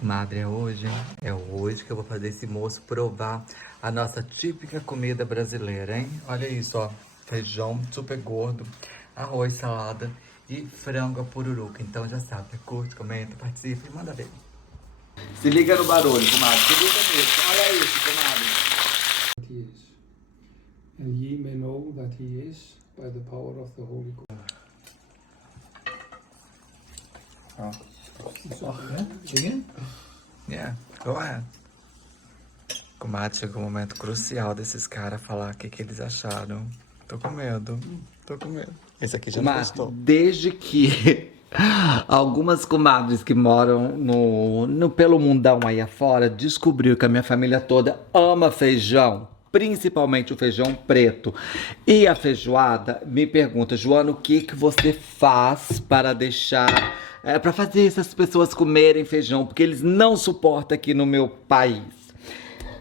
Comadre, é hoje que eu vou fazer esse moço provar a nossa típica comida brasileira, hein? Olha isso, ó, feijão super gordo, arroz, salada e frango a pururuca. Então já sabe, curte, comenta, participa e manda ver. Se liga no barulho, comadre, se liga nisso. Olha isso, comadre. He is. And ye may know that he is by the power of the Holy Ghost. Yeah, go ahead. Comadre, chegou o momento crucial desses caras falar o que eles acharam. Tô com medo, tô com medo. Esse aqui já não gostou. Desde que algumas comadres que moram pelo mundão aí afora descobriu que a minha família toda ama feijão, principalmente o feijão preto e a feijoada, me pergunta, Joana, o que você faz para deixar, para fazer essas pessoas comerem feijão, porque eles não suportam aqui no meu país.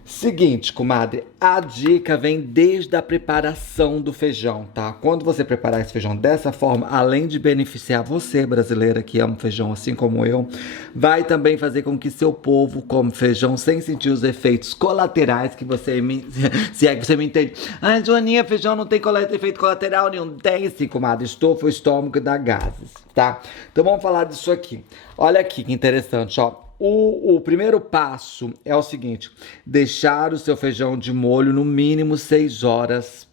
Seguinte, comadre, a dica vem desde a preparação do feijão, tá? Quando você preparar esse feijão dessa forma, além de beneficiar você, brasileira, que ama feijão assim como eu, vai também fazer com que seu povo come feijão sem sentir os efeitos colaterais que você se é que você me entende. Ah, Joaninha, feijão não tem efeito colateral nenhum. Tem sim, comadre, estufa o estômago e dá gases, tá? Então vamos falar disso aqui. Olha aqui que interessante, ó. O primeiro passo é o seguinte: deixar o seu feijão de molho no mínimo 6 horas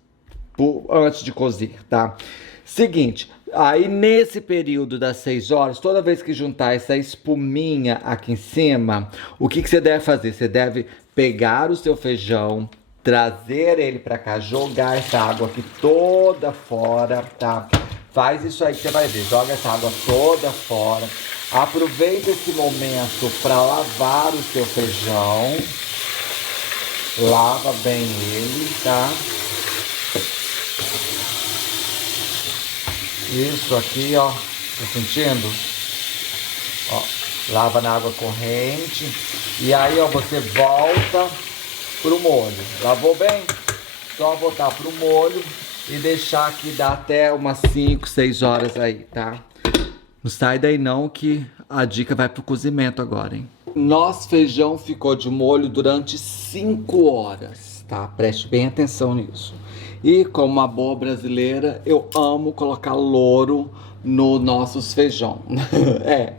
antes de cozer, tá? Seguinte, aí nesse período das 6 horas, toda vez que juntar essa espuminha aqui em cima, o que você deve fazer? Você deve pegar o seu feijão, trazer ele pra cá, jogar essa água aqui toda fora, tá? Faz isso aí que você vai ver, joga essa água toda fora. Aproveita esse momento para lavar o seu feijão. Lava bem ele, tá? Isso aqui, ó. Tá sentindo? Ó, lava na água corrente. E aí, ó, você volta pro molho. Lavou bem? Só voltar pro molho e deixar aqui dar até umas 5, 6 horas aí, tá? Não sai daí não que a dica vai pro cozimento agora, hein? Nosso feijão ficou de molho durante 5 horas, tá? Preste bem atenção nisso. E como uma boa brasileira, eu amo colocar louro no nossos feijão. É.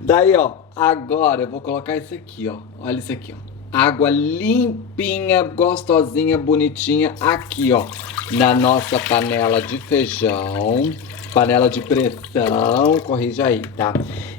Daí, ó, agora eu vou colocar isso aqui, ó. Olha isso aqui, ó. Água limpinha, gostosinha, bonitinha aqui, ó, na nossa panela de feijão. Panela de pressão, corrija aí, tá?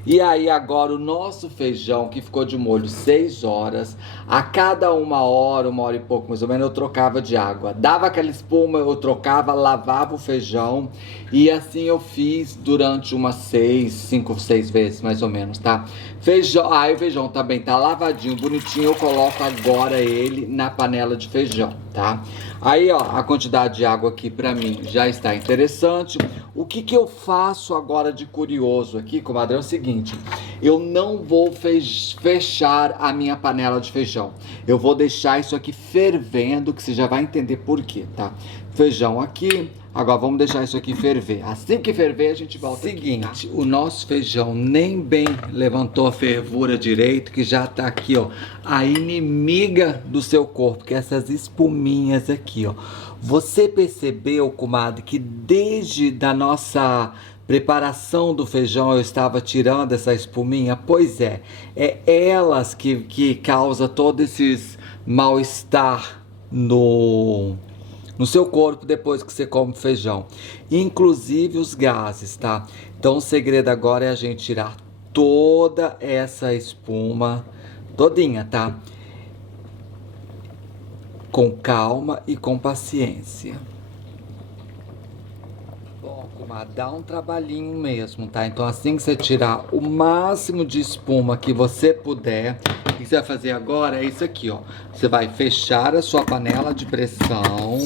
E aí agora o nosso feijão que ficou de molho 6 horas, a cada 1 hora e pouco mais ou menos, eu trocava de água. Dava aquela espuma, eu trocava, lavava o feijão e assim eu fiz durante umas 5, 6 vezes mais ou menos, tá? Feijão, aí o feijão também tá lavadinho, bonitinho, eu coloco agora ele na panela de feijão, tá? Aí, ó, a quantidade de água aqui pra mim já está interessante. O que eu faço agora de curioso aqui, comadre, é o seguinte: eu não vou fechar a minha panela de feijão. Eu vou deixar isso aqui fervendo, que você já vai entender por quê, tá? Feijão aqui. Agora vamos deixar isso aqui ferver. Assim que ferver, a gente volta. Seguinte, aqui, tá? O nosso feijão nem bem levantou a fervura direito, que já tá aqui, ó, a inimiga do seu corpo, que é essas espuminhas aqui, ó. Você percebeu, comadre, que desde da nossa preparação do feijão eu estava tirando essa espuminha? Pois é elas que causa todo esse mal-estar no seu corpo depois que você come feijão, inclusive os gases, tá? Então o segredo agora é a gente tirar toda essa espuma, todinha, tá? Com calma e com paciência. Bom, comadre, dá um trabalhinho mesmo, tá? Então assim que você tirar o máximo de espuma que você puder, o que você vai fazer agora é isso aqui, ó. Você vai fechar a sua panela de pressão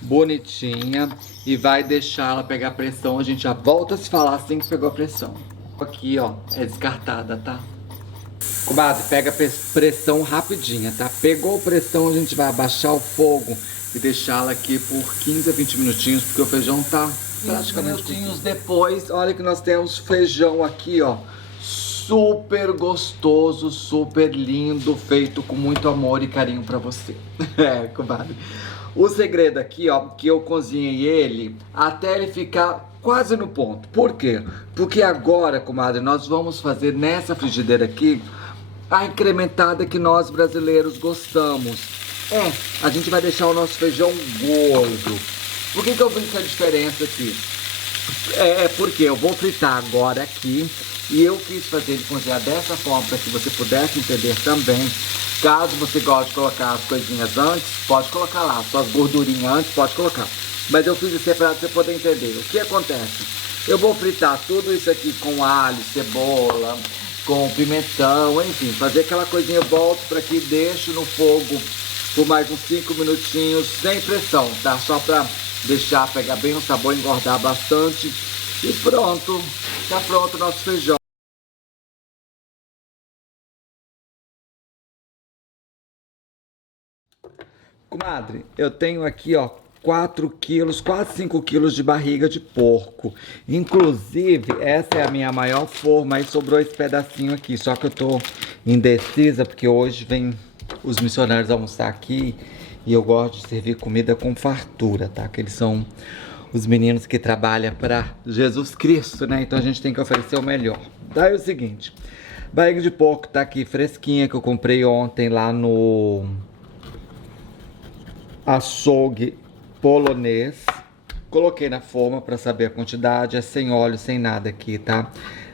bonitinha e vai deixar ela pegar pressão. A gente já volta a se falar assim que pegou a pressão. Aqui, ó, é descartada, tá? Comadre, pega pressão rapidinha, tá? Pegou pressão, a gente vai abaixar o fogo e deixá-la aqui por 15 a 20 minutinhos, porque o feijão tá praticamente minutinhos depois. Olha que nós temos feijão aqui, ó, super gostoso, super lindo, feito com muito amor e carinho pra você. É, comadre. O segredo aqui, ó, que eu cozinhei ele até ele ficar quase no ponto. Por quê? Porque agora, comadre, nós vamos fazer nessa frigideira aqui a incrementada que nós brasileiros gostamos. A gente vai deixar o nosso feijão gordo. Por que eu fiz essa diferença aqui? Porque eu vou fritar agora aqui e eu quis fazer ele cozinhar dessa forma para que você pudesse entender também. Caso você goste de colocar as coisinhas antes, pode colocar lá, suas gordurinhas antes, pode colocar. Mas eu fiz isso para você poder entender. O que acontece? Eu vou fritar tudo isso aqui com alho, cebola, com pimentão, enfim, fazer aquela coisinha, volto para aqui, deixo no fogo por mais uns 5 minutinhos, sem pressão, tá? Só para deixar pegar bem o sabor, engordar bastante. E pronto, tá pronto o nosso feijão. Comadre, eu tenho aqui, ó, 4 quilos, quase 5 quilos de barriga de porco. Inclusive, essa é a minha maior forma, aí sobrou esse pedacinho aqui. Só que eu tô indecisa, porque hoje vem os missionários almoçar aqui e eu gosto de servir comida com fartura, tá? Que eles são os meninos que trabalham para Jesus Cristo, né? Então a gente tem que oferecer o melhor. Daí é o seguinte, barriga de porco tá aqui fresquinha, que eu comprei ontem lá no açougue polonês. Coloquei na forma para saber a quantidade, é sem óleo, sem nada aqui, tá?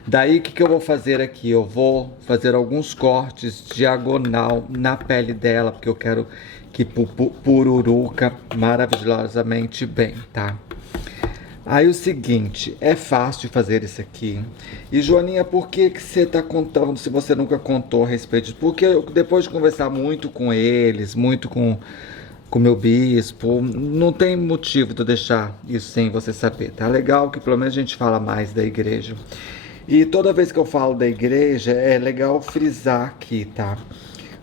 Daí o que eu vou fazer aqui? Eu vou fazer alguns cortes diagonal na pele dela, porque eu quero que pururuca maravilhosamente bem, tá? Aí o seguinte, é fácil fazer isso aqui. E Joaninha, por que você tá contando se você nunca contou a respeito disso? Porque depois de conversar muito com eles, muito com meu bispo, não tem motivo de eu deixar isso sem você saber, tá? Legal que pelo menos a gente fala mais da igreja. E toda vez que eu falo da igreja, é legal frisar aqui, tá?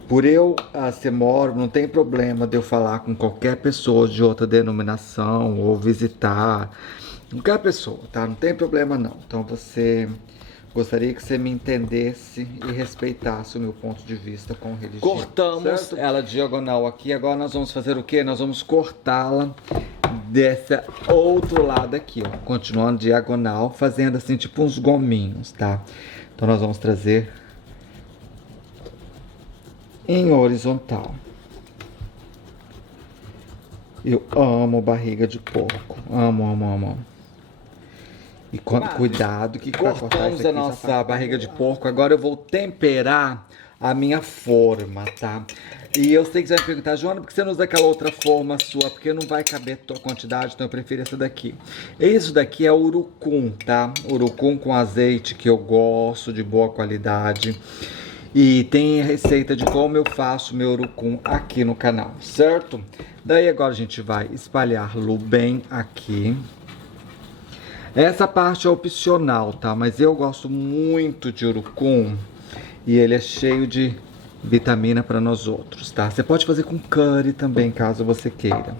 Por eu ser moro, não tem problema de eu falar com qualquer pessoa de outra denominação ou visitar qualquer pessoa, tá? Não tem problema não. Então gostaria que você me entendesse e respeitasse o meu ponto de vista com religião. Cortamos certo? Ela diagonal aqui, agora nós vamos fazer o quê? Nós vamos cortá-la desse outro lado aqui, ó. Continuando diagonal, fazendo assim tipo uns gominhos, tá? Então nós vamos trazer em horizontal. Eu amo barriga de porco. Amo, amo, amo. E cuidado que cortamos a nossa barriga de porco. Agora eu vou temperar a minha forma, tá? E eu sei que você vai me perguntar, Joana, por que você não usa aquela outra forma sua? Porque não vai caber a tua quantidade, então eu prefiro essa daqui. Isso daqui é urucum, tá? Urucum com azeite, que eu gosto, de boa qualidade. E tem receita de como eu faço meu urucum aqui no canal, certo? Daí agora a gente vai espalhar-lo bem aqui. Essa parte é opcional, tá? Mas eu gosto muito de urucum e ele é cheio de vitamina para nós outros, tá? Você pode fazer com curry também, caso você queira.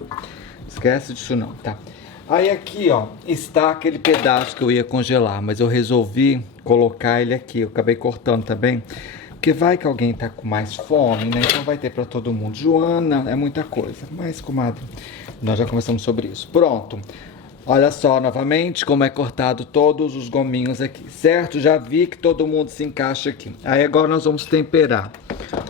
Esquece disso não, tá? Aí aqui, ó, está aquele pedaço que eu ia congelar, mas eu resolvi colocar ele aqui. Eu acabei cortando também, porque vai que alguém tá com mais fome, né? Então vai ter para todo mundo. Joana, é muita coisa. Mas, comadre, nós já conversamos sobre isso. Pronto. Olha só, novamente, como é cortado todos os gominhos aqui, certo? Já vi que todo mundo se encaixa aqui. Aí agora nós vamos temperar.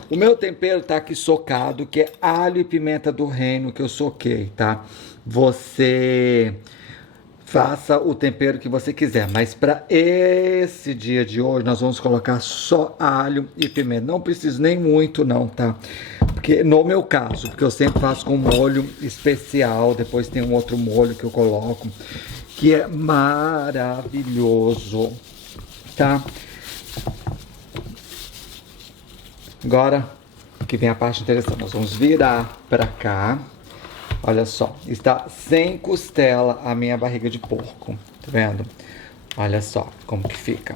O meu tempero tá aqui socado, que é alho e pimenta do reino, que eu soquei, tá? Você faça o tempero que você quiser, mas para esse dia de hoje nós vamos colocar só alho e pimenta. Não preciso nem muito não, tá? Porque no meu caso, porque eu sempre faço com molho especial, depois tem um outro molho que eu coloco, que é maravilhoso, tá? Agora que vem a parte interessante, nós vamos virar para cá. Olha só, está sem costela a minha barriga de porco, tá vendo? Olha só como que fica.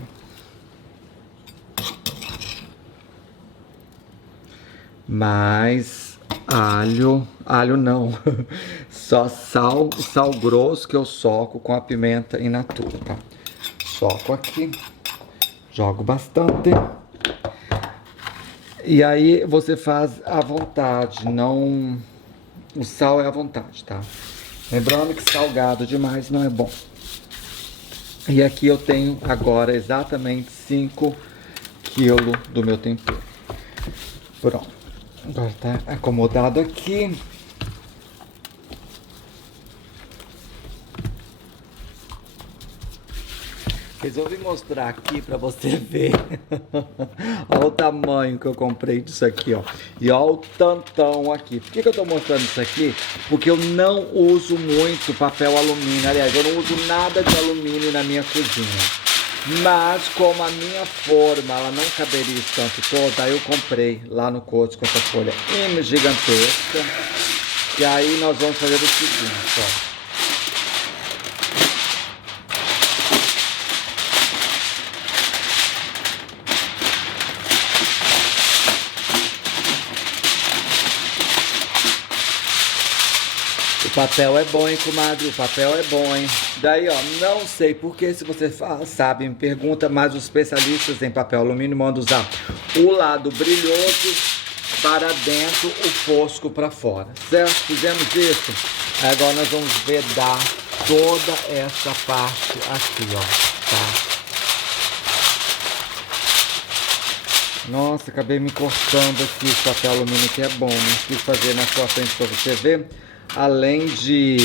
Mais alho não, só sal grosso que eu soco com a pimenta in natura, tá? Soco aqui Jogo bastante. E aí você faz à vontade, não... O sal é à vontade, tá? Lembrando que salgado demais não é bom. E aqui eu tenho agora exatamente 5 quilos do meu tempero. Pronto. Agora tá acomodado aqui. Resolvi mostrar aqui pra você ver. Olha o tamanho que eu comprei disso aqui, ó. E olha o tantão aqui. Por que eu tô mostrando isso aqui? Porque eu não uso muito papel alumínio. Aliás, eu não uso nada de alumínio na minha cozinha. Mas como a minha forma, ela não caberia isso tanto todo, aí eu comprei lá no Costco essa folha gigantesca. E aí nós vamos fazer o seguinte, ó. O papel é bom, hein, comadre? O papel é bom, hein? Daí, ó, não sei porque, se você sabe, me pergunta, mas os especialistas em papel alumínio mandam usar o lado brilhoso para dentro, o fosco para fora, certo? Fizemos isso. Agora nós vamos vedar toda essa parte aqui, ó, tá? Nossa, acabei me cortando aqui o papel alumínio, que é bom, né? Quis fazer na sua frente para você ver. Além de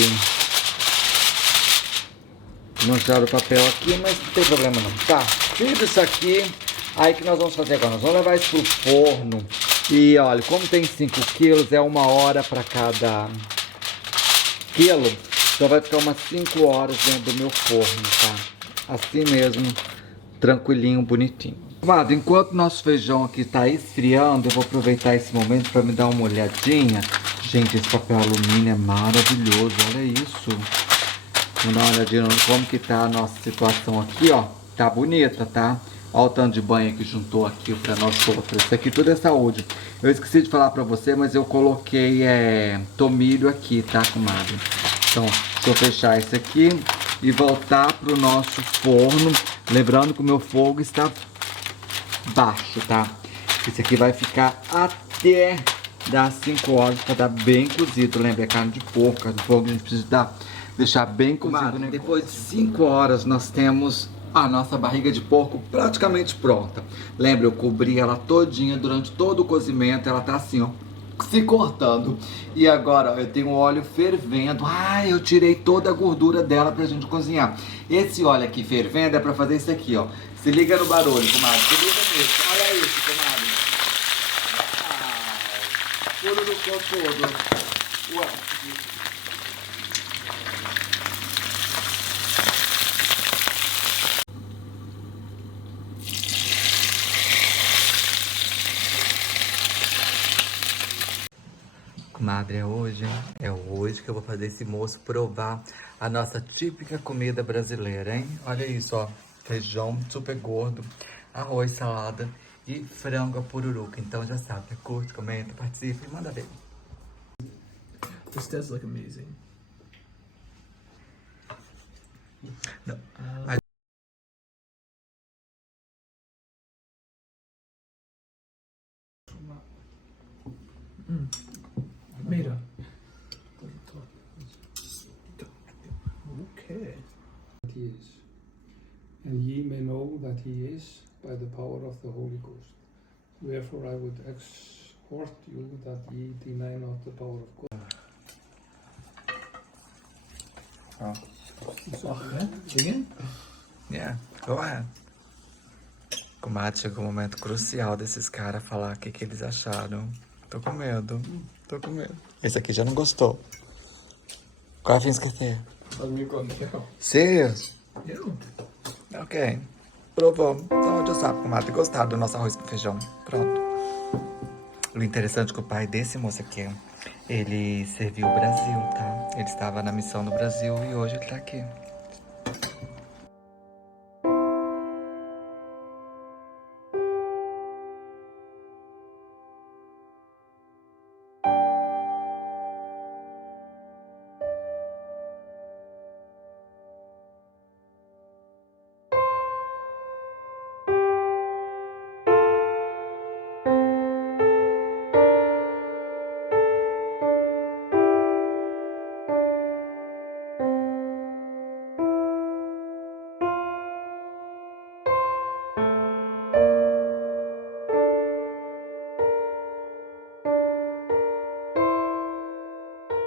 manchar o papel aqui, mas não tem problema não. Tá, fiz isso aqui. Aí que nós vamos fazer agora? Nós vamos levar isso pro forno. E olha, como tem 5 quilos, é 1 hora para cada quilo. Então vai ficar umas 5 horas dentro do meu forno, tá? Assim mesmo, tranquilinho, bonitinho. Comadre, enquanto nosso feijão aqui tá esfriando, eu vou aproveitar esse momento para me dar uma olhadinha. Gente, esse papel alumínio é maravilhoso, olha isso. Vamos dar uma olhadinha como que tá a nossa situação aqui, ó. Tá bonita, tá? Olha o tanto de banha que juntou aqui pra nós outros. Isso aqui tudo é saúde. Eu esqueci de falar pra você, mas eu coloquei tomilho aqui, tá, comadre? Então, deixa eu fechar isso aqui e voltar pro nosso forno. Lembrando que o meu fogo está baixo, tá? Esse aqui vai ficar até dar 5 horas para dar bem cozido. Lembra, é carne de porco, carne de porco a gente precisa deixar bem cozido. Depois de 5 horas nós temos a nossa barriga de porco praticamente pronta. Lembra, eu cobri ela todinha durante todo o cozimento, ela tá assim, ó, se cortando. E agora ó, eu tenho óleo fervendo. Ah, eu tirei toda a gordura dela pra gente cozinhar. Esse óleo aqui fervendo é pra fazer isso aqui, ó. Se liga no barulho, comadre. Se liga nisso. Olha isso, comadre. Tudo no corpo todo. Ué. Comadre, é hoje, hein? É hoje que eu vou fazer esse moço provar a nossa típica comida brasileira, hein? Olha isso, ó. Feijão super gordo, arroz, salada e frango a pururuca. Então já sabe, curte, comenta, participe e manda ver. This does look amazing. No, Mira. Okay. He is. And ye may know that he is by the power of the Holy Ghost. Wherefore I would exhort you that ye deny not the power of God. Again? Yeah, go ahead. Comadre, chegou o momento crucial desses caras falar o que eles acharam. Tô com medo, tô com medo. Esse aqui já não gostou. Qual é a fim de esquecer? Serious? Ok. Provou. Então já sabe, comadre, gostaram do nosso arroz com feijão. Pronto. O interessante é que o pai desse moço aqui, ele serviu o Brasil, tá? Ele estava na missão no Brasil e hoje ele tá aqui.